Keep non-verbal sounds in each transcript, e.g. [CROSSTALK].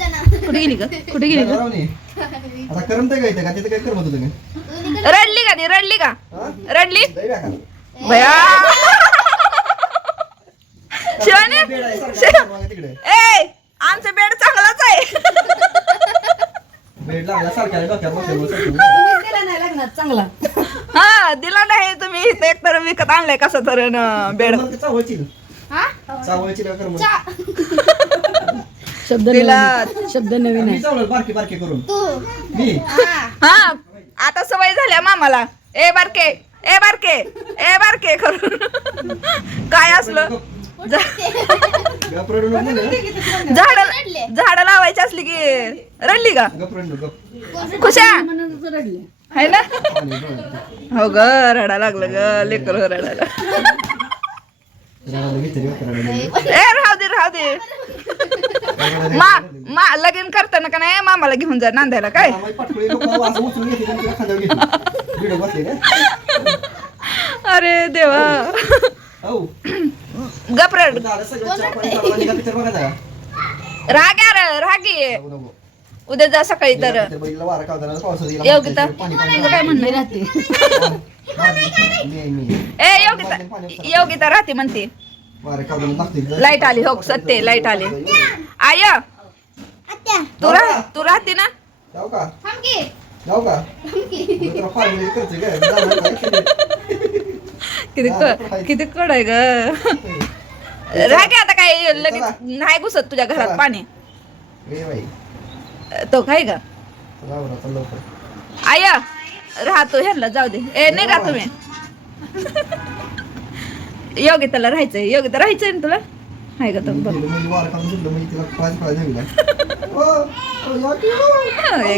कुठे गेली ग? कुठे गेली. आता का इथं? का तिथं काय करमत होतं मी रडली का ती? रडली का? हा? रडली. भया. शिवानी? ए आमचा बेड चांगलाच आहे. चांगला. हा दिला नाही तुम्ही. इथे एक तर विकत आणलाय कसं तर बेड चावळशील. चावळशील का करमत? शब्द तिला शब्द नवीन मी आहे चावलं बारकी बारकी करून मी. हा. आता सवय झाल्या मामाला. ए बारके. ए बारके. ए बारके करून. काय असलं? नको. झाड झाड लावायची असली की रडली का? नको. खुशा. रडले. है ना? पाणी. हो ग रडा लागलं ग लेकर रडायला. ए राहू दे मा मा लगीन करताना का नाही मामाला घेऊन जा नांदायला काय? अरे देवा हो. गपरड? राग यार रागी. उद्या जा सकाळी तर योगिता काय म्हणणं? राहते. ए योगिता योगिता राहते म्हणते. लाइट आली हो सत्य लाइट आली. आय तू राह तू राहते ना? किती क- किती कड आहे ग? राह आता काय लगेच नाही घुसत तुझ्या घरात पाणी. तो काय ग. आय राहतो ह्यांना जाऊ दे. ए नाही का तुम्ही. योगिताला राहायचंय योगिता राहायचंय ना तुला? हाय का तुम्ही [LAUGHS]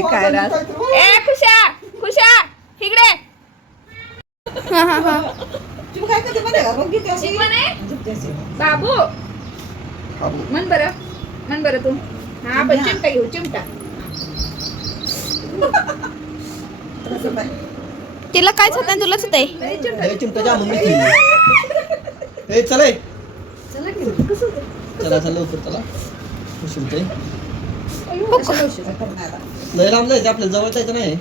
काय. ए खुशा खुशा इकडे बाबू. बाबू. मन बर मन बर तू. हा आपण चिमटा घेऊ चिमटा. तिला काय होत नाही तुलाच होत आहे हे चिमटा जामून घेतली. ए, चल ए. चला चला लवकर चला. उशीर होतोय. लय लांब जायचं आपल्याला जवळ जायचं नाही.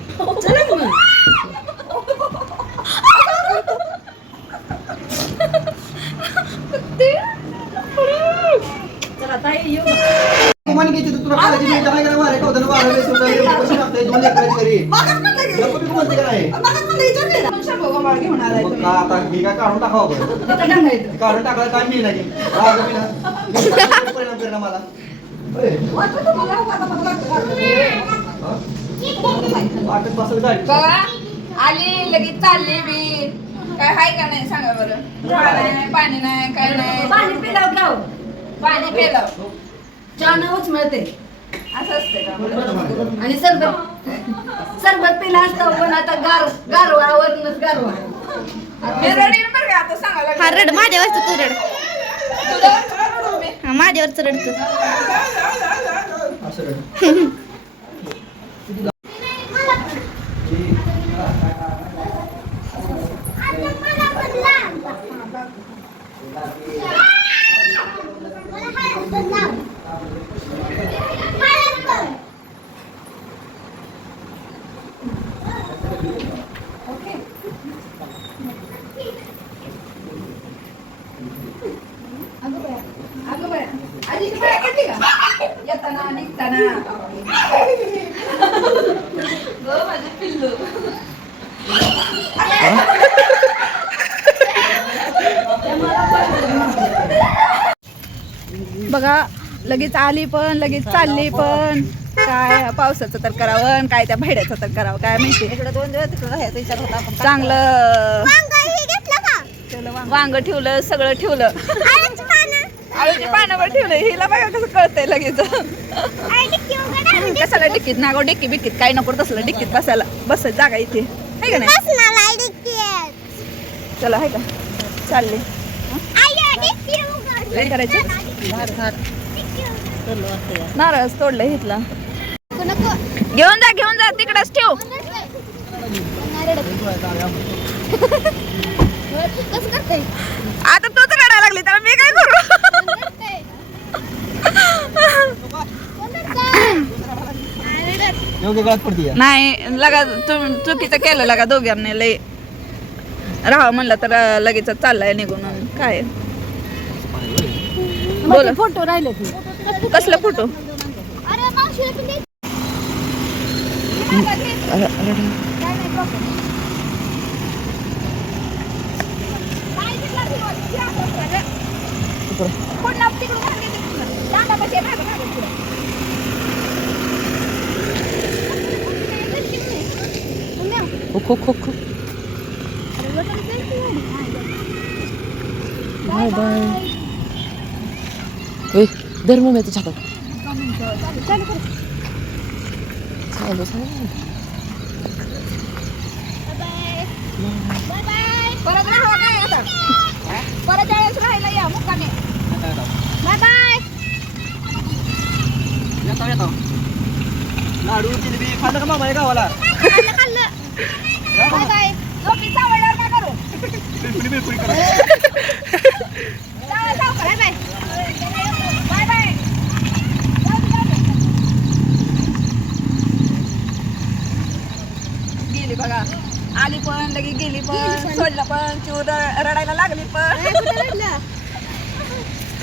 मन घ्यायची तर तुला काळजी नाही काय वारे वारा वेस होता रे, पैसे टाकताय, दोन लेकराची घरी. घेऊन आलाय मग तुम्ही. का आता मी काय काढून टाकावं बरं? [LAUGHS] काढून टाकायला काय मी राग. मी मला. होय. हा? वाटत बसेल गाडी बघा आली लगेच चालली बी काय हाय का नाही सांगा बरं? झाड नाही पाणी नाही काय नाही. पाणी पिलाव घ्याव पाणी पेलं चहा नवच मिळते असं असतं का? आणि सरबत सरबत पिला असतं पण आता गार गारवा वरूनच गारवा. मी रडीन बरं का आता सांगा हा रड माझ्यावरच तू रड. तुझ्यावर मी. हा, माझ्यावरच रडतो असं काय? [LAUGHS] अगं बाया आजी ती बाया पडली का येताना निघताना. गं माझे पिल्लू. बघा लगेच आली पण लगेच चालली पण. काय पावसाचं तर करावं आणि काय त्या भेड्याचं तर करावं काय माहिती. इकडे दोन दिवस तिकडे राहायचा विचार होता आपण चांगलं. वांग ठेवलं सगळं ठेवलं. आळूच्या पानावर ठेवलं हिला बघा कसं कळतंय लगेच. कशाला डिक्कीत. नागो डिक्की बिक्कीत. काय नको तसलं डिक्कीत बसायला. बस जागा इथे. आहे का नाही? चला आहे का? चालले. काय करायचं? नारळच तोडलं इथला. घेऊन जा घेऊन जा. तिकडच ठेव. [LAUGHS] आता तूच रडायला लागली तर मी काय करू योग्य गळ्यात पडते नाही लगा तुम्ही चुकीचं केलं लगा दोघांनी लय राहा म्हणलं तर लगेच चाललाय निघून काय बोला फोटो राहिले कसला फोटो अरे मावशीला दे. खो खो खो बाय बाय ए दर मग तुझ्या हातात चालू चालू परत राहा काय आता परत वेळेस राहायला या मुक्काने बाय बाय येतो येतो. लाडू जिलेबी खाल्लं का मामा गावाला? खाल्लं खाल्लं. गेली बघा. आली पण लगे गेली पण सोडलं पण चिव र- रडायला लागली पण?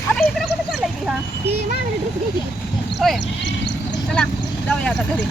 आता इकडे कुठे चाललंय की हा? होय. चला जाऊया आता घरी.